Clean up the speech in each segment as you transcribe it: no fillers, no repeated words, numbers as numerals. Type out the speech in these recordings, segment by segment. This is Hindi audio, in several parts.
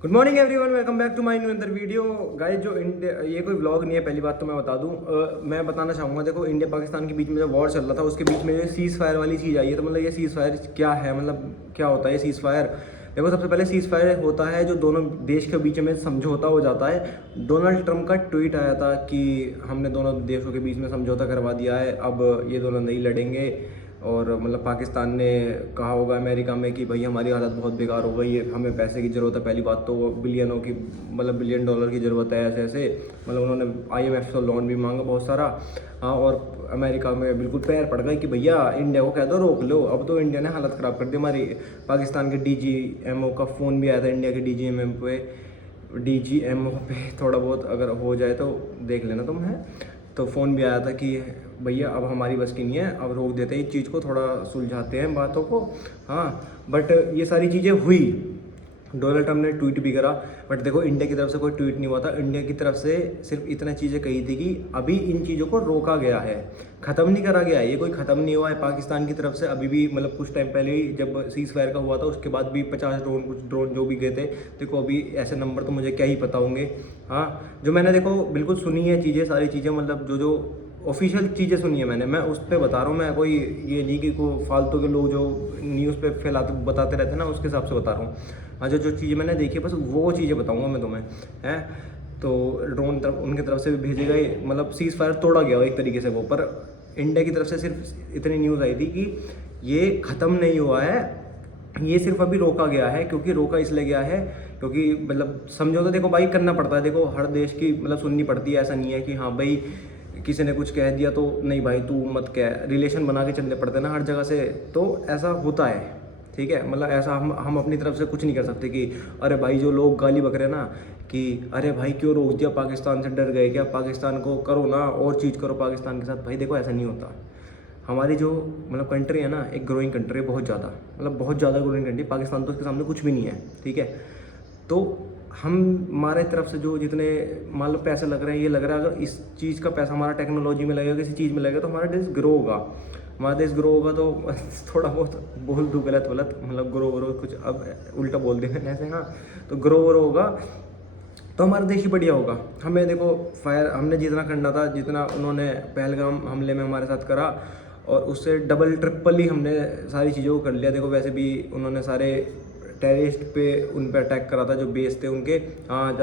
Good morning everyone, welcome back to my new अंदर वीडियो। गाइस जो इंडिया, ये कोई व्लॉग नहीं है, पहली बात तो मैं बता दूं। मैं बताना चाहूँगा, देखो इंडिया पाकिस्तान के बीच में जो वॉर चल रहा था उसके बीच में जो सीज़ फायर वाली चीज़ आई है, तो मतलब ये सीज़ फायर क्या है, मतलब क्या होता है सीज़ फायर। देखो सबसे पहले सीज़ फायर होता है जो दोनों देश के बीच में समझौता हो जाता है। डोनाल्ड ट्रंप का ट्वीट आया था कि हमने दोनों देशों के बीच में समझौता करवा दिया है, अब ये दोनों नहीं लड़ेंगे। और मतलब पाकिस्तान ने कहा होगा अमेरिका में कि भाई हमारी हालत बहुत बेकार हो गई है, हमें पैसे की ज़रूरत है। पहली बात तो बिलियनों की, मतलब बिलियन डॉलर की ज़रूरत है, ऐसे ऐसे मतलब उन्होंने IMF से लोन भी मांगा बहुत सारा। हाँ, और अमेरिका में बिल्कुल पैर पड़ गए कि भैया इंडिया को कह दो रोक लो। अब तो इंडिया ने हालत ख़राब कर दी हमारी। पाकिस्तान के DGMO का फ़ोन भी आया था इंडिया के DGMO पे थोड़ा बहुत अगर हो जाए तो देख लेना तुम, है तो फ़ोन भी आया था कि भैया अब हमारी बस की नहीं है, अब रोक देते हैं इस चीज़ को, थोड़ा सुलझाते हैं बातों को। हाँ, बट ये सारी चीज़ें हुई, डोनाल्ड ट्रंप ने ट्वीट भी करा, बट देखो इंडिया की तरफ से कोई ट्वीट नहीं हुआ था। इंडिया की तरफ से सिर्फ इतना चीज़ें कही थी कि अभी इन चीज़ों को रोका गया है, ख़त्म नहीं करा गया है, ये कोई ख़त्म नहीं हुआ है। पाकिस्तान की तरफ से अभी भी मतलब कुछ टाइम पहले ही जब सीज़ फायर का हुआ था उसके बाद भी 50 ड्रोन, कुछ ड्रोन जो भी गए थे। देखो अभी ऐसे नंबर तो मुझे क्या ही पता होंगे। हाँ, जो मैंने देखो बिल्कुल सुनी है चीज़ें, सारी चीज़ें, मतलब जो ऑफिशियल चीज़ें सुनी है मैंने, मैं उस पर बता रहा हूँ। मैं कोई ये नहीं कि कोई फालतू के लोग जो न्यूज़ पे फैलाते बताते रहते हैं ना, उसके हिसाब से बता रहा हूँ। हाँ, जो चीज़ें मैंने देखी है बस वो चीज़ें बताऊँगा मैं तुम्हें, हैं। तो ड्रोन तरफ उनकी तरफ से भी भेजे गए, मतलब सीज़ फायर तोड़ा गया एक तरीके से वो, पर इंडिया की तरफ से सिर्फ इतनी न्यूज़ आई थी कि ये ख़त्म नहीं हुआ है, ये सिर्फ अभी रोका गया है। क्योंकि रोका इसलिए गया है क्योंकि मतलब समझो तो देखो भाई करना पड़ता है, देखो हर देश की मतलब सुननी पड़ती है। ऐसा नहीं है कि हाँ भाई किसी ने कुछ कह दिया तो नहीं भाई तू मत कह, रिलेशन बना के चलने पड़ते हैं ना हर जगह से, तो ऐसा होता है। ठीक है, मतलब ऐसा हम अपनी तरफ से कुछ नहीं कर सकते कि अरे भाई जो लोग गाली बक रहे हैं ना कि अरे भाई क्यों रोक दिया, पाकिस्तान से डर गए क्या, पाकिस्तान को करो ना और चीज़ करो पाकिस्तान के साथ। भाई देखो ऐसा नहीं होता। हमारी जो मतलब कंट्री है ना, एक ग्रोइंग कंट्री है बहुत ज़्यादा, मतलब बहुत ज़्यादा ग्रोइंग कंट्री। पाकिस्तान तो उसके सामने कुछ भी नहीं है, ठीक है। तो हम हमारे तरफ से जो जितने मान लो पैसे लग रहे हैं, ये लग रहा है अगर इस चीज़ का पैसा हमारा टेक्नोलॉजी में लगेगा, किसी चीज़ में लगेगा, तो हमारा देश ग्रो होगा। हमारा देश ग्रो होगा तो थोड़ा बहुत बोल दूँ गलत मतलब ग्रो वरो कुछ अब उल्टा बोल दिया मैंने ऐसे। हाँ, तो ग्रो वरो होगा तो हमारा देश ही बढ़िया होगा। हमें देखो फायर हमने जितना करना था, जितना उन्होंने पहलगाम हमले में हमारे साथ करा, और उससे डबल ट्रिपल ही हमने सारी चीज़ों को कर लिया। देखो वैसे भी उन्होंने सारे टेररिस्ट पे उन पे अटैक करा था, जो बेस थे उनके, हाँ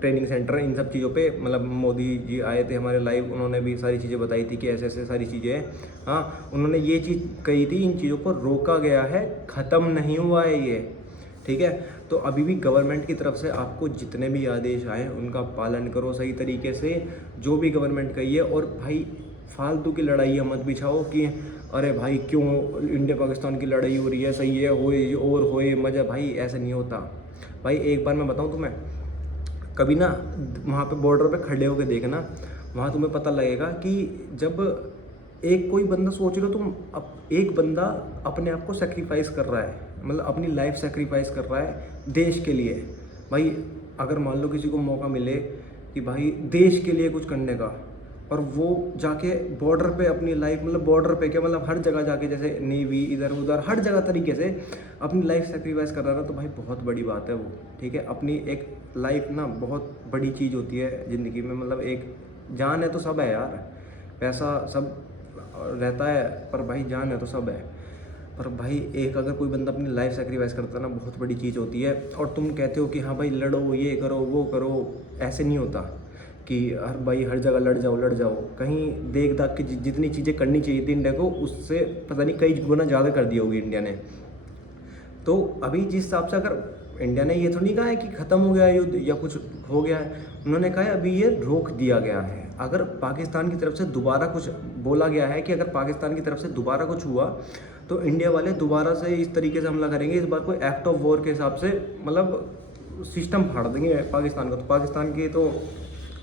ट्रेनिंग सेंटर, इन सब चीज़ों पे मतलब मोदी जी आए थे हमारे लाइव, उन्होंने भी सारी चीज़ें बताई थी कि ऐसे ऐसे सारी चीज़ें हैं। हाँ, उन्होंने ये चीज़ कही थी, इन चीज़ों को रोका गया है, ख़त्म नहीं हुआ है ये, ठीक है। तो अभी भी गवर्नमेंट की तरफ से आपको जितने भी आदेश आए उनका पालन करो सही तरीके से, जो भी गवर्नमेंट कही है। और भाई फालतू की लड़ाइयाँ मत बिछाओ कि अरे भाई क्यों इंडिया पाकिस्तान की लड़ाई हो रही है, सही है होए और होए मज़ा। भाई ऐसा नहीं होता। भाई एक बार मैं बताऊँ तुम्हें, कभी ना वहाँ पे बॉर्डर पे खड़े होकर देखना, वहाँ तुम्हें पता लगेगा कि जब एक कोई बंदा, सोच लो तुम, अब एक बंदा अपने आप को सेक्रीफाइस कर रहा है, मतलब अपनी लाइफ सेक्रीफाइस कर रहा है देश के लिए। भाई अगर मान लो किसी को मौका मिले कि भाई देश के लिए कुछ करने का, और वो जाके बॉर्डर पे अपनी लाइफ, मतलब बॉर्डर पे क्या, मतलब हर जगह जाके, जैसे नेवी इधर उधर हर जगह तरीके से अपनी लाइफ सेक्रीफाइस कर रहा है ना, तो भाई बहुत बड़ी बात है वो, ठीक है। अपनी एक लाइफ ना बहुत बड़ी चीज़ होती है ज़िंदगी में, मतलब एक जान है तो सब है यार, पैसा सब रहता है पर भाई जान है तो सब है। पर भाई एक अगर कोई बंदा अपनी लाइफ सेक्रीफाइस करता है ना, बहुत बड़ी चीज़ होती है। और तुम कहते हो कि हाँ भाई लड़ो, ये करो वो करो, ऐसे नहीं होता कि हर भाई हर जगह लड़ जाओ। कहीं देख दाख के जितनी चीज़ें करनी चाहिए थी इंडिया को, उससे पता नहीं कई गुना ज़्यादा कर दिया होगी इंडिया ने। तो अभी जिस हिसाब से, अगर इंडिया ने ये तो नहीं कहा है कि ख़त्म हो गया है युद्ध या कुछ हो गया है, उन्होंने कहा है अभी ये रोक दिया गया है। अगर पाकिस्तान की तरफ से दोबारा कुछ बोला गया है कि अगर पाकिस्तान की तरफ से दोबारा कुछ हुआ तो इंडिया वाले दोबारा से इस तरीके से हमला करेंगे, इस बार कोई एक्ट ऑफ वॉर के हिसाब से, मतलब सिस्टम फाड़ देंगे पाकिस्तान का। तो पाकिस्तान की तो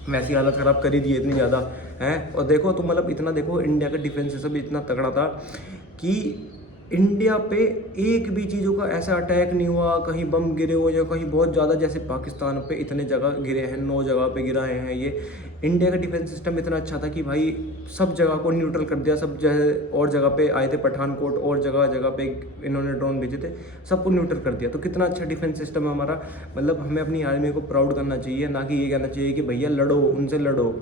वैसी हालत ख़राब कर ही दी है इतनी ज़्यादा, है। और देखो तुम मतलब इतना देखो, इंडिया का डिफेंस सिस्टम इतना तगड़ा था कि इंडिया पे एक भी चीज़ों का ऐसा अटैक नहीं हुआ, कहीं बम गिरे हो या कहीं बहुत ज़्यादा, जैसे पाकिस्तान पे इतने जगह गिरे हैं, 9 जगह पे गिराए हैं। ये इंडिया का डिफेंस सिस्टम इतना अच्छा था कि भाई सब जगह को न्यूट्रल कर दिया। सब जगह और जगह पे आए थे पठानकोट और जगह जगह पे इन्होंने ड्रोन भेजे थे, सबको न्यूट्रल कर दिया। तो कितना अच्छा डिफेंस सिस्टम है हमारा। मतलब हमें अपनी आर्मी को प्राउड करना चाहिए, ना कि ये कहना चाहिए कि भैया लड़ो, उनसे लड़ो।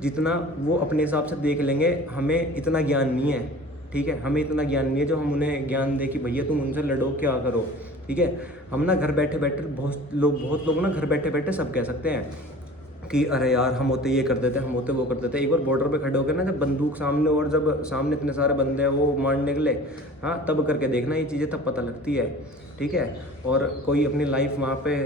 जितना वो अपने हिसाब से देख लेंगे, हमें इतना ज्ञान नहीं है, ठीक है। हमें इतना ज्ञान नहीं है जो हम उन्हें ज्ञान दे कि भैया तुम उनसे लड़ो, क्या करो, ठीक है। हम ना घर बैठे बैठे बहुत लोग ना घर बैठे बैठे सब कह सकते हैं कि अरे यार हम होते ये कर देते, हम होते वो कर देते। एक बार बॉर्डर पे खड़े होकर ना, जब बंदूक सामने और जब सामने इतने सारे बंदे हैं वो मारने निकले, हाँ, तब करके देखना ये चीज़ें, तब पता लगती है, ठीक है। और कोई अपनी लाइफ वहाँ पे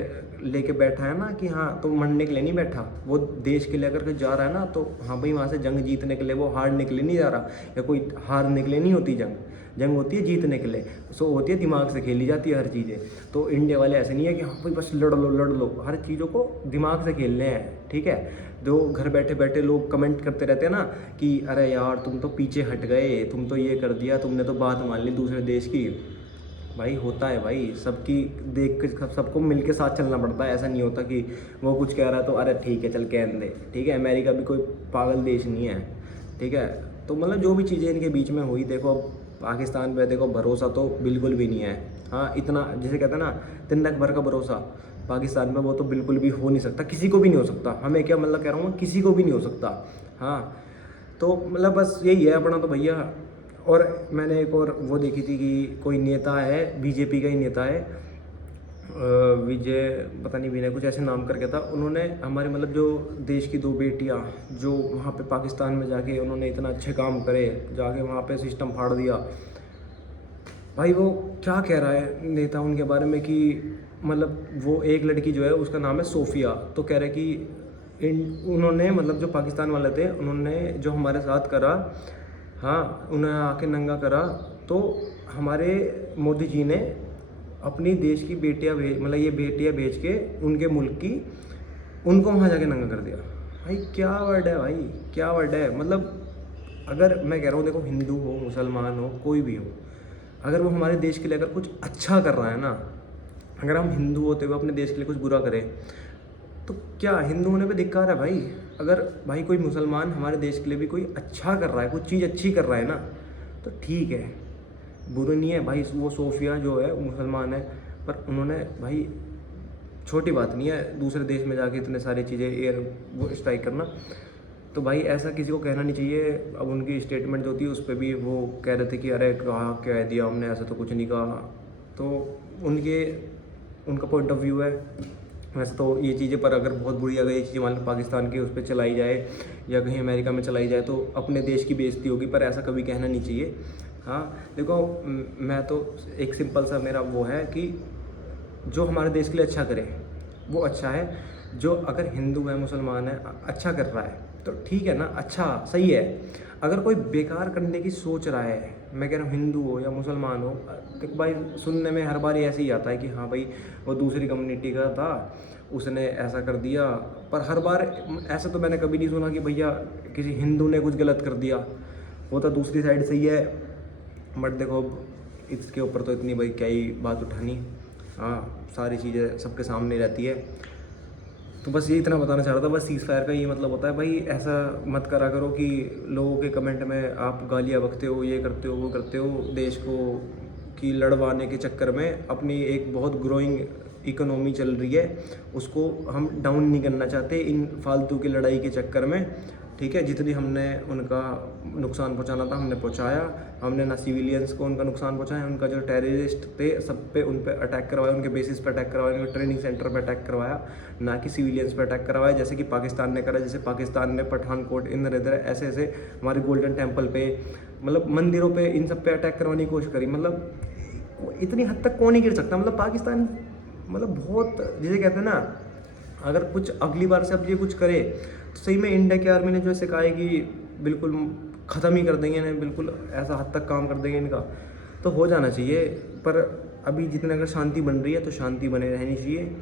लेके बैठा है ना कि हाँ तो मरने के लिए नहीं बैठा, वो देश के लिए अगर जा रहा है ना, तो हाँ भाई वहाँ से जंग जीतने के लिए, वो हारने के लिए नहीं जा रहा, या कोई हारने के लिए नहीं होती जंग। जंग होती है जीतने के लिए, सो होती है दिमाग से खेली जाती है हर चीज़ें। तो इंडिया वाले ऐसे नहीं है कि हाँ भाई बस लड़ लो लड़ लो, हर चीज़ों को दिमाग से खेलने हैं, ठीक है। जो घर बैठे बैठे लोग कमेंट करते रहते हैं ना कि अरे यार तुम तो पीछे हट गए, तुम तो ये कर दिया, तुमने तो बात मान ली दूसरे देश की। भाई होता है भाई, सबकी देख के सबको मिल के साथ चलना पड़ता है। ऐसा नहीं होता कि वो कुछ कह रहा है तो अरे ठीक है चल कहने दे, ठीक है। अमेरिका भी कोई पागल देश नहीं है, ठीक है। तो मतलब जो भी चीज़ें इनके बीच में हुई, देखो पाकिस्तान पे देखो भरोसा तो बिल्कुल भी नहीं है। हाँ, इतना जैसे कहते हैं ना तिनक भर का भरोसा पाकिस्तान पे, वो तो बिल्कुल भी हो नहीं सकता, किसी को भी नहीं हो सकता। हमें क्या मतलब कह रहा हूँ, किसी को भी नहीं हो सकता। हाँ, तो मतलब बस यही है अपना तो भैया। और मैंने एक और वो देखी थी कि कोई नेता है, बीजेपी का ही नेता है, विजय पता नहीं विनय कुछ ऐसे नाम करके था। उन्होंने हमारे मतलब जो देश की 2 बेटियां जो वहाँ पे पाकिस्तान में जाके उन्होंने इतना अच्छे काम करे, जाके वहाँ पे सिस्टम फाड़ दिया। भाई वो क्या कह रहा है नेता उनके बारे में कि मतलब वो एक लड़की जो है उसका नाम है सोफिया, तो कह रहे कि उन्होंने मतलब जो पाकिस्तान वाले थे उन्होंने जो हमारे साथ करा, हाँ, उन्हें आके नंगा करा, तो हमारे मोदी जी ने अपनी देश की बेटियां भेज मतलब ये बेटियां भेज के उनके मुल्क की, उनको वहाँ जाके नंगा कर दिया। भाई क्या वर्ड है भाई, क्या वर्ड है। मतलब अगर मैं कह रहा हूँ देखो, हिंदू हो मुसलमान हो कोई भी हो, अगर वो हमारे देश के लिए अगर कुछ अच्छा कर रहा है ना, अगर हम हिंदू होते हुए अपने देश के लिए कुछ बुरा करें, तो क्या हिंदू होने पे धिक्कार है भाई। अगर भाई कोई मुसलमान हमारे देश के लिए भी कोई अच्छा कर रहा है, कुछ चीज़ अच्छी कर रहा है ना, तो ठीक है, बुरा नहीं है भाई। वो सोफिया जो है मुसलमान है, पर उन्होंने भाई छोटी बात नहीं है दूसरे देश में जाके इतने सारी चीज़ें एयर वो स्ट्राइक करना। तो भाई ऐसा किसी को कहना नहीं चाहिए। अब उनकी स्टेटमेंट जो थी उस पर भी वो कह रहे थे कि अरे कहा कह दिया हमने, ऐसा तो कुछ नहीं कहा। तो उनका पॉइंट ऑफ व्यू है। वैसे तो ये चीज़ें, पर अगर बहुत बुरी अगर ये चीज़ें मान लो पाकिस्तान की उस पर चलाई जाए या कहीं अमेरिका में चलाई जाए तो अपने देश की बेइज्जती होगी, पर ऐसा कभी कहना नहीं चाहिए। हाँ देखो, मैं तो एक सिंपल सा मेरा वो है कि जो हमारे देश के लिए अच्छा करे वो अच्छा है। जो अगर हिंदू है मुसलमान है अच्छा कर रहा है तो ठीक है ना, अच्छा सही है। अगर कोई बेकार करने की सोच रहा है, मैं कह रहा हूँ हिंदू हो या मुसलमान हो, तो भाई सुनने में हर बार ऐसे ही आता है कि हाँ भाई वो दूसरी कम्युनिटी का था, उसने ऐसा कर दिया। पर हर बार ऐसा तो मैंने कभी नहीं सुना कि भैया किसी हिंदू ने कुछ गलत कर दिया, वो तो दूसरी साइड से ही है। बट देखो इसके ऊपर तो इतनी भाई क्या ही बात उठानी। हाँ, सारी चीज़ें सबके सामने रहती है। तो बस ये इतना बताना चाह रहा था। बस सीज़ फायर का ये मतलब होता है भाई, ऐसा मत करा करो कि लोगों के कमेंट में आप गालियाँ बकते हो, ये करते हो वो करते हो, देश को की लड़वाने के चक्कर में। अपनी एक बहुत ग्रोइंग इकोनॉमी चल रही है, उसको हम डाउन नहीं करना चाहते इन फालतू की लड़ाई के चक्कर में, ठीक है। जितनी हमने उनका नुकसान पहुंचाना था हमने पहुंचाया। हमने ना सिविलियंस को उनका नुकसान पहुंचाया, उनका जो टेररिस्ट थे सब पे उन पे अटैक करवाया, उनके बेसिस पे अटैक करवाया, उनके ट्रेनिंग सेंटर पे अटैक करवाया, ना कि सिविलियंस पे अटैक करवाया जैसे कि पाकिस्तान ने करा। जैसे पाकिस्तान ने पठानकोट इन इधर ऐसे ऐसे हमारे गोल्डन टेम्पल पे, मतलब मंदिरों पे, इन सब पे अटैक करवाने की कोशिश करी। मतलब इतनी हद तक कौन नहीं गिर सकता। मतलब पाकिस्तान मतलब बहुत, जिसे कहते हैं ना, अगर कुछ अगली बार से अब ये कुछ करे तो सही में इंडिया की आर्मी ने जो सिखाया है कि बिल्कुल ख़त्म ही कर देंगे इन्हें, बिल्कुल ऐसा हद तक काम कर देंगे इनका, तो हो जाना चाहिए। पर अभी जितने अगर शांति बन रही है तो शांति बने रहनी चाहिए।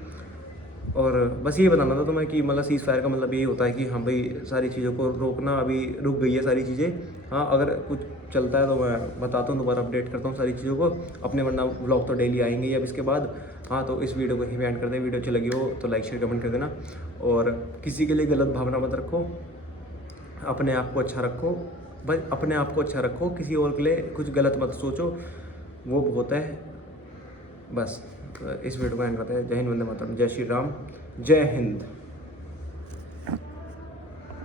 और बस ये बताना था तुम्हें कि मतलब सीज़ फायर का मतलब यही होता है कि हाँ भाई सारी चीज़ों को रोकना, अभी रुक गई है सारी चीज़ें। हाँ, अगर कुछ चलता है तो मैं बताता हूँ, दोबारा अपडेट करता हूँ सारी चीज़ों को अपने, वरना व्लॉग तो डेली आएंगे ही अब इसके बाद। हाँ, तो इस वीडियो को यहीं पे एंड कर दें। वीडियो अच्छी लगी हो तो लाइक शेयर कमेंट कर देना, और किसी के लिए गलत भावना मत रखो, अपने आप को अच्छा रखो, बस अपने आप को अच्छा रखो, किसी और के लिए कुछ गलत मत सोचो, वो होता है। बस इस वीडियो को एंड करते हैं। जय हिंद, वंदे मातरम, जय श्री राम, जय हिंद।